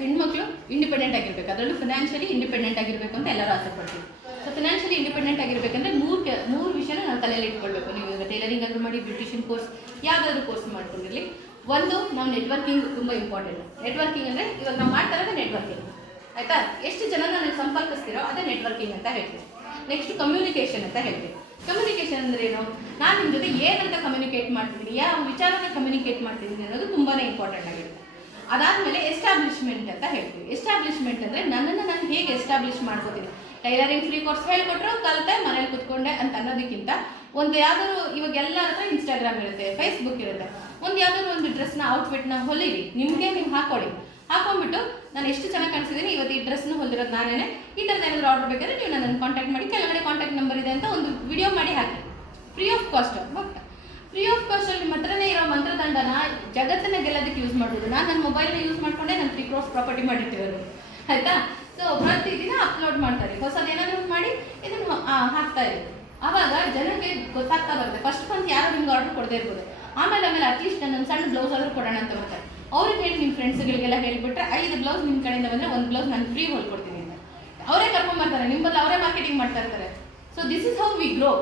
ಹೆಣ್ಮಕ್ಳು ಇಂಡಿಪೆಂಡೆಂಟ್ ಆಗಿರ್ಬೇಕು, ಅದರಲ್ಲೂ ಫಿನಾನ್ಷಿಯಲಿ ಇಂಡಿಪೆಂಡೆಂಟ್ ಆಗಿರಬೇಕು ಅಂತ ಎಲ್ಲರೂ ಆಸೆ ಪಡ್ತೀವಿ. ಸೊ ಫಿನಾನ್ಷಿಯಲಿ ಇಂಡಿಪೆಂಡೆಂಟ್ ಆಗಿರಬೇಕಂದ್ರೆ ಮೂರು ವಿಷಯನ ನಾವು ತಲೆಯಲ್ಲಿ ಇಟ್ಕೊಳ್ಬೇಕು. ನೀವು ಇವಾಗ ಟೈಲರಿಂಗ್ ಆದರೂ ಮಾಡಿ, ಬ್ಯೂಟಿಷಿಯನ್ ಕೋರ್ಸ್ ಯಾವುದಾದ್ರೂ ಕೋರ್ಸ್ ಮಾಡ್ಕೊಂಡಿರಲಿ. ಒಂದು, ನಾವು ನೆಟ್ವರ್ಕಿಂಗ್ ತುಂಬ ಇಂಪಾರ್ಟೆಂಟ್. ನೆಟ್ವರ್ಕಿಂಗ್ ಅಂದರೆ ಇವಾಗ ನಾವು ಮಾಡ್ತಾ ಇರೋದು ನೆಟ್ವರ್ಕಿಂಗ್, ಆಯಿತಾ? ಎಷ್ಟು ಜನನ ನೀವು ಸಂಪರ್ಕಿಸ್ತೀರೋ ಅದೇ ನೆಟ್ವರ್ಕಿಂಗ್ ಅಂತ ಹೇಳ್ತೀವಿ. ನೆಕ್ಸ್ಟ್ ಕಮ್ಯುನಿಕೇಷನ್ ಅಂತ ಹೇಳ್ತೀವಿ. ಕಮ್ಯುನಿಕೇಷನ್ ಅಂದರೆ ಏನು? ನಾನು ನಿಮ್ಮ ಜೊತೆ ಏನಂತ ಕಮ್ಯುನಿಕೇಟ್ ಮಾಡ್ತಿದ್ದೀನಿ, ಯಾವ ವಿಚಾರನ ಕಮ್ಯುನಿಕೇಟ್ ಮಾಡ್ತಿದ್ದೀನಿ ಅನ್ನೋದು ತುಂಬಾ ಇಂಪಾರ್ಟೆಂಟ್ ಆಗಿರುತ್ತೆ. ಅದಾದಮೇಲೆ ಎಸ್ಟಾಬ್ಲಿಷ್ಮೆಂಟ್ ಅಂತ ಹೇಳ್ತೀವಿ. ಎಸ್ಟಾಬ್ಲಿಷ್ಮೆಂಟ್ ಅಂದರೆ ನನ್ನನ್ನು ನಾನು ಹೇಗೆ ಎಸ್ಟಾಬ್ಲಿಷ್ ಮಾಡ್ಕೋತೀನಿ. ಟೈಲರಿಂಗ್ ಫ್ರೀ ಕೋರ್ಸ್ ಹೇಳ್ಕೊಟ್ರು, ಕಲಿತೆ, ಮನೇಲಿ ಕುತ್ಕೊಂಡೆ ಅಂತ ಅನ್ನೋದಕ್ಕಿಂತ ಒಂದು ಯಾವ್ದಾದ್ರು, ಇವಾಗ ಎಲ್ಲ ಹತ್ರ ಇನ್ಸ್ಟಾಗ್ರಾಮ್ ಇರುತ್ತೆ, ಫೇಸ್ಬುಕ್ ಇರುತ್ತೆ, ಒಂದು ಯಾವ್ದಾದ್ರು ಒಂದು ಡ್ರೆಸ್ನ ಔಟ್ಫಿಟ್ನ ಹೊಲಿರಿ, ನಿಮಗೆ ನೀವು ಹಾಕೊಳ್ಳಿ. ಹಾಕೊಂಡ್ಬಿಟ್ಟು ನಾನು ಎಷ್ಟು ಚೆನ್ನಾಗಿ ಕಾಣಿಸಿದ್ದೀನಿ, ಇವತ್ತು ಈ ಡ್ರೆಸ್ನ ಹೊಲಿರೋದು ನಾನೇ, ಈ ಥರದ್ದು ಏನಾದರೂ ಆರ್ಡರ್ ಬೇಕಾದ್ರೆ ನೀವು ನನ್ನನ್ನು ಕಾಂಟ್ಯಾಕ್ಟ್ ಮಾಡಿ, ಕೆಳಗಡೆ ಕಾಂಟ್ಯಾಕ್ಟ್ ನಂಬರ್ ಇದೆ ಅಂತ ಒಂದು ವಿಡಿಯೋ ಮಾಡಿ ಹಾಕಿ. Free of cost. But free of ಕಾಸ್ಟಲ್ಲಿ ನಿಮ್ಮ ಹತ್ರನೇ ಇರೋ ಮಂತ್ರದಂಡನ ಜಗತ್ತನ್ನ ಗೆಲ್ಲೋದಕ್ಕೆ ಯೂಸ್ ಮಾಡ್ಬೋದು. ನಾನು ನನ್ನ ಮೊಬೈಲ್ನ ಯೂಸ್ ಮಾಡಿಕೊಂಡೆ ನಾನು 3 crores ಪ್ರಾಪರ್ಟಿ ಮಾಡಿಟ್ಟಿರೋದು, ಆಯಿತಾ? ಸೊ ಪ್ರತಿದಿನ ಅಪ್ಲೋಡ್ ಮಾಡ್ತಾರೆ, ಹೊಸದೇನಾದರೂ ಮಾಡಿ ಇದನ್ನು ಹಾಕ್ತಾ ಇರೋದು. ಆವಾಗ ಜನಕ್ಕೆ ಗೊತ್ತಾಗ್ತಾ ಬರುತ್ತೆ. ಫಸ್ಟ್ ಮಂತ್ ಯಾರು ನಿಮ್ಗೆ ಆರ್ಡರ್ ಕೊಡದೇ ಇರ್ಬೋದು, ಆಮೇಲೆ ಅಟ್ಲೀಸ್ಟ್ ನನ್ನ ಸಣ್ಣ ಬ್ಲೌಸ್ ಆದರೂ ಕೊಡೋಣ ಅಂತ ಬರ್ತಾರೆ. ಅವ್ರಿಗೆ ಹೇಳಿ, ನಿಮ್ಮ ಫ್ರೆಂಡ್ಸ್ಗಳಿಗೆಲ್ಲ ಹೇಳಿಬಿಟ್ರೆ 5 ಬ್ಲೌಸ್ ನಿಮ್ಮ ಕಡೆಯಿಂದ ಬಂದರೆ 1 ಬ್ಲೌಸ್ ನಾನು ಫ್ರೀ ಹೊಲ್ಕೊಡ್ತೀನಿ ಅಂತ ಅವರೇ ಕರ್ಕೊಂಡ್ಬರ್ತಾರೆ, ನಿಮ್ಮಲ್ಲಿ ಅವರೇ ಮಾರ್ಕೆಟಿಂಗ್ ಮಾಡ್ತಾ ಇರ್ತಾರೆ. So this is how we grow.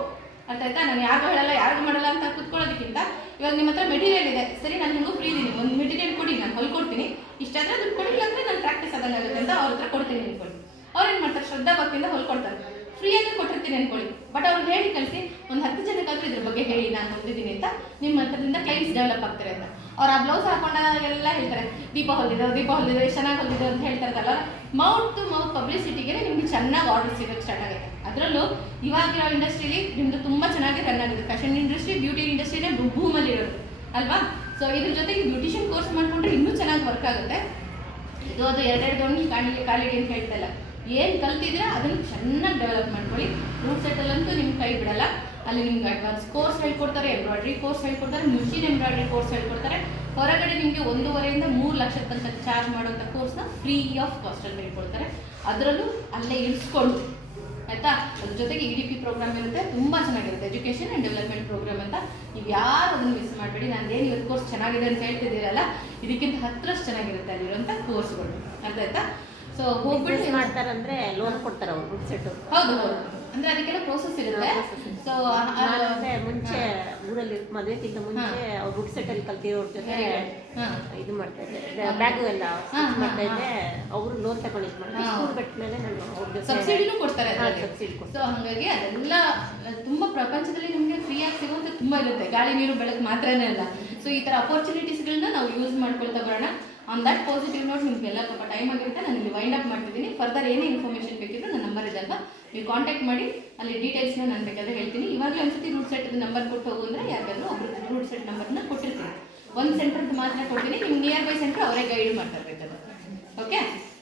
ಆಯ್ತಾ? ನಾನು ಯಾರಿಗೂ ಹೇಳಲ್ಲ, ಯಾರಿಗೂ ಮಾಡಲ್ಲ ಅಂತ ಕೂತ್ಕೊಳ್ಳೋದಕ್ಕಿಂತ, ಇವಾಗ ನಿಮ್ಮ ಹತ್ರ ಮೆಟೀರಿಯಲ್ ಇದೆ, ಸರಿ, ನಾನು ನಿಮಗೂ ಫ್ರೀ ಇದೀನಿ, ಒಂದು ಮೆಟೀರಿಯಲ್ ಕೊಡಿ, ನಾನು ಹೊಲ್ಕೊಡ್ತೀನಿ, ಇಷ್ಟಾದರೆ ದುಡ್ಡು ಕೊಡಿಲ್ಲ ಅಂದರೆ ನಾನು ಪ್ರಾಕ್ಟೀಸ್ ಆದಂಗೆ ಆಗುತ್ತೆ ಅಂತ ಅವ್ರ ಹತ್ರ ಕೊಡ್ತೀನಿ ಅನ್ಕೊಳ್ಳಿ. ಅವ್ರು ಏನು ಮಾಡ್ತಾರೆ, ಶ್ರದ್ಧಾ ಭಕ್ತಿಯಿಂದ ಹೊಲ್ಕೊಡ್ತಾರೆ. ಫ್ರೀಯಾಗಿ ಕೊಟ್ಟಿರ್ತೀನಿ ಅನ್ಕೊಳ್ಳಿ, ಬಟ್ ಅವ್ರಿಗೆ ಹೇಳಿ ಕಳಿಸಿ, ಒಂದು 10 ಜನಕ್ಕಾದ್ರೂ ಇದ್ರ ಬಗ್ಗೆ ಹೇಳಿ ನಾನು ಹೊಂದಿದ್ದೀನಿ ಅಂತ, ನಿಮ್ಮ ಹತ್ರದಿಂದ ಕ್ಲೈಂಟ್ಸ್ ಡೆವಲಪ್ ಆಗ್ತಾರೆ ಅಂತ. ಅವ್ರು ಆ ಬ್ಲೌಸ್ ಹಾಕೊಂಡಾಗೆಲ್ಲ ಹೇಳ್ತಾರೆ, ದೀಪ ಹೊಲಿದೆ ಎಷ್ಟು ಚೆನ್ನಾಗಿ ಹೊಲಿದೆ ಅಂತ ಹೇಳ್ತಾರಲ್ಲ. ಮೌತ್ ಟು ಮೌತ್ ಪಬ್ಲಿಸಿಟಿಗೆ ನಿಮ್ಗೆ ಚೆನ್ನಾಗಿ ಆರ್ಡರ್ ಸಿಗೋಕ್ಕೆ ಸ್ಟಾರ್ಟ್ ಆಗುತ್ತೆ. ಅದರಲ್ಲೂ ಇವಾಗಿರೋ ಇಂಡಸ್ಟ್ರೀಲಿ ನಿಮ್ಮದು ತುಂಬ ಚೆನ್ನಾಗಿ ರನ್ ಆಗಿದೆ. ಫ್ಯಾಷನ್ ಇಂಡಸ್ಟ್ರಿ, ಬ್ಯೂಟಿ ಇಂಡಸ್ಟ್ರಿನೇ ಭೂಮಲ್ಲಿ ಇರೋದು ಅಲ್ವಾ? ಸೊ ಇದ್ರ ಜೊತೆಗೆ ಬ್ಯೂಟಿಷಿಯನ್ ಕೋರ್ಸ್ ಮಾಡ್ಕೊಂಡ್ರೆ ಇನ್ನೂ ಚೆನ್ನಾಗಿ ವರ್ಕ್ ಆಗುತ್ತೆ. ಇದು ಅದು 2 ಗೌನ್ಗೆ ಕಾಲಿಡಿ ಅಂತ ಹೇಳ್ತಲ್ಲ, ಏನು ಕಲ್ತಿದ್ರೆ ಅದನ್ನು ಚೆನ್ನಾಗಿ ಡೆವಲಪ್ ಮಾಡ್ಕೊಳ್ಳಿ. ರೂಟ್ ಸೆಟ್ಟಲ್ಲಂತೂ ನಿಮ್ಗೆ ಕೈ ಬಿಡಲ್ಲ. ಅಲ್ಲಿ ನಿಮ್ಗೆ ಅಡ್ವಾನ್ಸ್ ಕೋರ್ಸ್ ಹೇಳ್ಕೊಡ್ತಾರೆ, ಎಂಬ್ರಾಯ್ಡ್ರಿ ಕೋರ್ಸ್ ಹೇಳ್ಕೊಡ್ತಾರೆ, ಮಿಷಿನ್ ಎಂಬ್ರಾಯ್ಡ್ರಿ ಕೋರ್ಸ್ ಹೇಳ್ಕೊಡ್ತಾರೆ. ಹೊರಗಡೆ ನಿಮಗೆ 1.5 ಇಂದ 3 ಲಕ್ಷ ತನಕ ಚಾರ್ಜ್ ಮಾಡುವಂಥ ಕೋರ್ಸ್ನ ಫ್ರೀ ಆಫ್ ಕಾಸ್ಟಲ್ಲಿ ಹೇಳ್ಕೊಡ್ತಾರೆ. ಅದರಲ್ಲೂ ಅಲ್ಲೇ ಇಳಿಸ್ಕೊಂಡು, ಆಯಿತಾ? ಅದ್ರ ಜೊತೆಗೆ EDP ಪ್ರೋಗ್ರಾಮ್ ಇರುತ್ತೆ, ತುಂಬ ಚೆನ್ನಾಗಿರುತ್ತೆ, ಎಜುಕೇಷನ್ ಆ್ಯಂಡ್ ಡೆವಲಪ್ಮೆಂಟ್ ಪ್ರೋಗ್ರಾಮ್ ಅಂತ. ನೀವು ಯಾರು ಅದನ್ನು ಮಿಸ್ ಮಾಡಬೇಡಿ. ನಾನು ಏನು ಇವತ್ತು ಕೋರ್ಸ್ ಚೆನ್ನಾಗಿದೆ ಅಂತ ಹೇಳ್ತಿದ್ದೀರಲ್ಲ, ಇದಕ್ಕಿಂತ 10ರಷ್ಟು ಚೆನ್ನಾಗಿರುತ್ತೆ ಅಲ್ಲಿರುವಂಥ ಕೋರ್ಸ್ಗಳು, ಅರ್ಥ ಆಯ್ತಾ? ಸೊ ಹೋಗ್ಬಿಟ್ಟು ಮಾಡ್ತಾರಂದ್ರೆ ಲೋನ್ ಕೊಡ್ತಾರೆ ಅವ್ರು ದುಡ್ಡು ಸೆಟ್ಟು. ಹೌದು ಹೌದು, ಅಂದ್ರೆ ಅದಕ್ಕೆಲ್ಲ ಪ್ರೋಸೆಸ್ ಇರುತ್ತೆ. ಸೊ ಮುಂಚೆ ಊರಲ್ಲಿ ಮದುವೆಗಿಂತ ಮುಂಚೆ ಅವ್ರು ದುಡ್ಡು ಸೆಟ್ಟಲ್ಲಿ ಕಲ್ತಿರೋರ ಜೊತೆ ಇದು ಮಾಡ್ತಾ ಇದ್ದೆ, ಬ್ಯಾಗು ಎಲ್ಲ ಮಾಡ್ತಾ ಇದ್ದೆ. ಅವರು ಲೋನ್ ತಗೊಂಡಿದ್ದು ಮಾಡ್ತಾರೆ. ಸ್ಕೂಲ್ ಬಿಟ್ಟ ಮೇಲೆ ನಾನು ಅವ್ರಿಗೆ ಸಬ್ಸಿಡಿನೂ ಕೊಡ್ತಾರೆ. ಸಬ್ಸಿಡಿ ಸೊ ಹಾಗಾಗಿ ಅದೆಲ್ಲ ತುಂಬ ಪ್ರಪಂಚದಲ್ಲಿ ನಿಮಗೆ ಫ್ರೀಯಾಗಿ ಸಿಗುವಂಥ ತುಂಬ ಇರುತ್ತೆ, ಗಾಳಿ ನೀರು ಬೆಳಕು ಮಾತ್ರನೇ ಅಲ್ಲ. ಸೊ ಈ ಥರ ಅಪರ್ಚುನಿಟೀಸ್ಗಳನ್ನ ನಾವು ಯೂಸ್ ಮಾಡ್ಕೊಳ್ತಾ ಬರೋಣ. ಆನ್ ದಟ್ ಪಾಸಿಟಿವ್ ನೋಟ್, ನಿಮಗೆಲ್ಲ ಸ್ವಲ್ಪ ಟೈಮ್ ಆಗಿರುತ್ತೆ, ನಾನು ಇಲ್ಲಿ ವೈಂಡ್ ಅಪ್ ಮಾಡ್ತಿದ್ದೀನಿ. ಫರ್ದರ್ ಏನೇ ಇನ್ಫಾರ್ಮೇಷನ್ ಬೇಕಿದ್ರು ನನ್ನ ನಂಬರ್ ಇದೆ ಅಂತ ನೀವು ಕಾಂಟ್ಯಾಕ್ಟ್ ಮಾಡಿ, ಅಲ್ಲಿ ಡೀಟೇಲ್ಸ್ನ ನಾನು ಬೇಕಾದ್ರೆ ಹೇಳ್ತೀನಿ. ಇವಾಗಲೇ ಒಂದ್ಸತಿ ರೂಟ್ ಸೆಟ್ ನಂಬರ್ ಕೊಟ್ಟು ಹೋಗು ಅಂದರೆ ಯಾರಿಗಾದ್ರೂ ಒಬ್ಬರು ರೂಟ್ ಸೆಟ್ ನಂಬರ್ನ ಕೊಟ್ಟಿರ್ತೀನಿ. ಒಂದು ಸೆಂಟರ್ ಮಾತ್ರ ಕೊಡ್ತೀನಿ, ನಿಮ್ಗೆ ನಿಯರ್ ಬೈ ಸೆಂಟರ್ ಅವರೇ ಗೈಡ್ ಮಾಡ್ತಾರೆ ಬೇಕಾದ್ರೆ. Okay?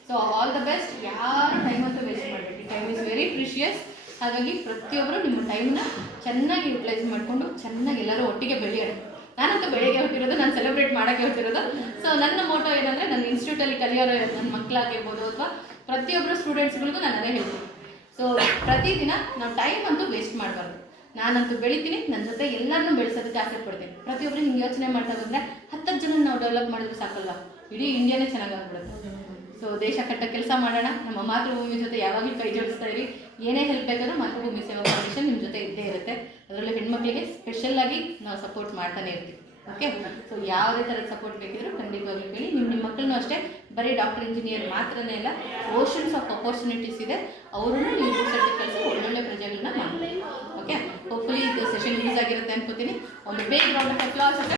So all the best. ಯಾರು ಟೈಮ್ ಅಂತೂ ವೇಸ್ಟ್ ಮಾಡಬೇಡಿ, ಟೈಮ್ ಇಸ್ ವೆರಿ ಪ್ರಿಷಿಯಸ್. ಹಾಗಾಗಿ ಪ್ರತಿಯೊಬ್ಬರು ನಿಮ್ಮ ಟೈಮ್ನ ಚೆನ್ನಾಗಿ ಯುಟಿಲೈಸ್ ಮಾಡಿಕೊಂಡು ಚೆನ್ನಾಗಿ ಎಲ್ಲರೂ ಒಟ್ಟಿಗೆ ಬೆಳೆಯೋಣ. ನಾನಂತೂ ಬೆಳಿಗ್ಗೆ ಹೊಟ್ಟಿರೋದು, ನಾನು ಸೆಲೆಬ್ರೇಟ್ ಮಾಡೋಕ್ಕೆ ಹೊಟ್ಟಿರೋದು. ಸೊ ನನ್ನ ಮೋಟೋ ಏನಂದರೆ, ನನ್ನ ಇನ್ಸ್ಟಿಟ್ಯೂಟಲ್ಲಿ ಕಲಿಯೋರು ನನ್ನ ಮಕ್ಕಳಾಗಿರ್ಬೋದು ಅಥವಾ ಪ್ರತಿಯೊಬ್ಬರು ಸ್ಟೂಡೆಂಟ್ಸ್ಗಳಿಗೂ ನಾನು ಅದೇ ಹೇಳ್ತೀನಿ. ಸೊ ಪ್ರತಿದಿನ ನಾವು ಟೈಮ್ ಅಂತೂ ವೇಸ್ಟ್ ಮಾಡಬಾರ್ದು. ನಾನಂತೂ ಬೆಳಿತೀನಿ, ನನ್ನ ಜೊತೆ ಎಲ್ಲರನ್ನೂ ಬೆಳೆಸೋದಕ್ಕೆ ಆಸೆ ಪಡ್ತೀನಿ. ಪ್ರತಿಯೊಬ್ಬರು ಹಿಂಗೆ ಯೋಚನೆ ಮಾಡ್ತಾ ಬಂದರೆ 10 ಜನ ನಾವು ಡೆವಲಪ್ ಮಾಡಿದ್ರೆ ಸಾಕಲ್ಲ, ಇಡೀ ಇಂಡಿಯಾನೇ ಚೆನ್ನಾಗಾಗ್ಬಿಡುತ್ತೆ. ಸೊ ದೇಶ ಕಟ್ಟ ಕೆಲಸ ಮಾಡೋಣ. ನಮ್ಮ ಮಾತೃಭೂಮಿ ಜೊತೆ ಯಾವಾಗಲೂ ಕೈ ಜೋಡಿಸ್ತಾ ಇರಿ. ಏನೇ ಹೆಲ್ಪ್ ಬೇಕಾದ್ರೂ ಮಾತೃಭೂಮಿ ಸೇವಾ ಫೌಂಡೇಶನ್ ನಿಮ್ಮ ಜೊತೆ ಇದ್ದೇ ಇರುತ್ತೆ. ಅದರಲ್ಲೂ ಹೆಣ್ಮಕ್ಳಿಗೆ ಸ್ಪೆಷಲ್ಲಾಗಿ ನಾವು ಸಪೋರ್ಟ್ ಮಾಡ್ತಾನೆ ಇರ್ತೀವಿ. ಓಕೆ? ಸೊ ಯಾವುದೇ ಥರದ ಸಪೋರ್ಟ್ ಬೇಕಿದ್ರು ಖಂಡಿತವಾಗ್ಲೂ ಹೇಳಿ. ನಿಮ್ಮ ಮಕ್ಕಳನ್ನೂ ಅಷ್ಟೇ, ಬರೀ ಡಾಕ್ಟರ್ ಇಂಜಿನಿಯರ್ ಮಾತ್ರನೇ ಇಲ್ಲ, ಓಷನ್ಸ್ ಆಫ್ ಅಪರ್ಚುನಿಟೀಸ್ ಇದೆ. ಅವರನ್ನು ನೀವು ರಿಸರ್ಚ್ ಕಳಿಸಿ ಒಳ್ಳೊಳ್ಳೆ ಪ್ರಜೆಗಳನ್ನ ಮಾಡಿ. ಓಕೆ? ಹೋಪ್ಫುಲಿ ಇದು ಸೆಷನ್ ಯೂಸ್ ಆಗಿರುತ್ತೆ ಅನ್ಕೋತೀನಿ. ಒಂದು ಬೇಗ ರೌಂಡ್ ಆಫ್ ಅಪ್ಲಾಸ್.